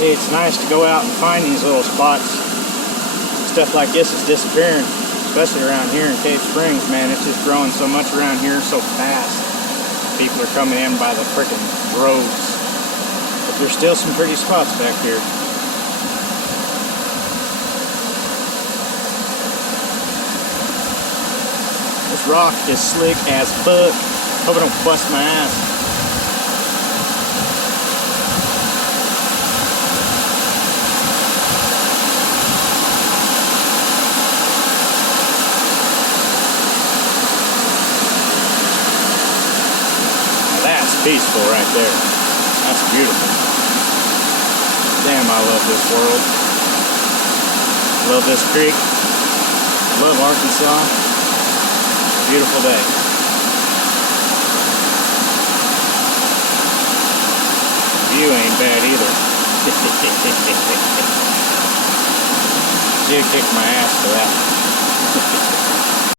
It's nice to go out and find these little spots. Stuff like this is disappearing, especially around here in Cave Springs, man. It's just growing so much around here so fast. People are coming in by the freaking droves. But there's still some pretty spots back here. This rock is slick as fuck. Hope I don't bust my ass. Peaceful right there. That's beautiful. Damn, I love this world. Love this creek. Love Arkansas. Beautiful day. View ain't bad either. She'd kick my ass for that.